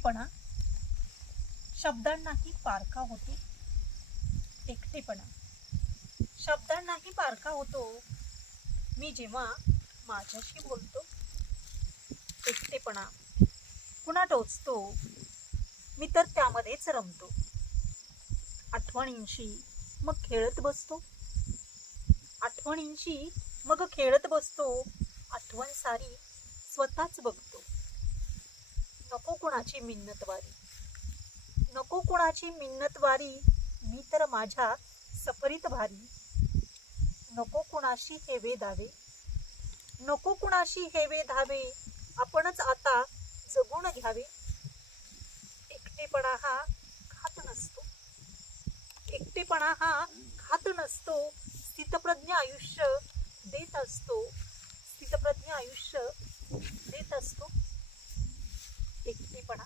एकटेपणा शब्दांनाही पारखा होतो. एकटेपणा शब्दांनाही पारखा होतो. मी जेव्हा माझ्याशी बोलतो. एकटेपणा पुन्हा टोचतो. मी तर त्यामध्येच रमतो. आठवणींशी मग खेळत बसतो. आठवणींशी मग खेळत बसतो. आठवण सारी स्वतःच बघतो. नको कुणाची मिन्नतवारी, नको कुणाची मिन्नतवारी. मी तर माझ्या सफरीत भारी. नको कुणाशी हेवे दावे, नको कुणाशी हेवे धावे. आपणच आता जगून घ्यावे. एकटेपणा हा घात नसतो. एकटेपणा हा घात नसतो. स्थितप्रज्ञ आयुष्य देत असतो. स्थितप्रज्ञ आयुष्य देत असतो. एकटेपणा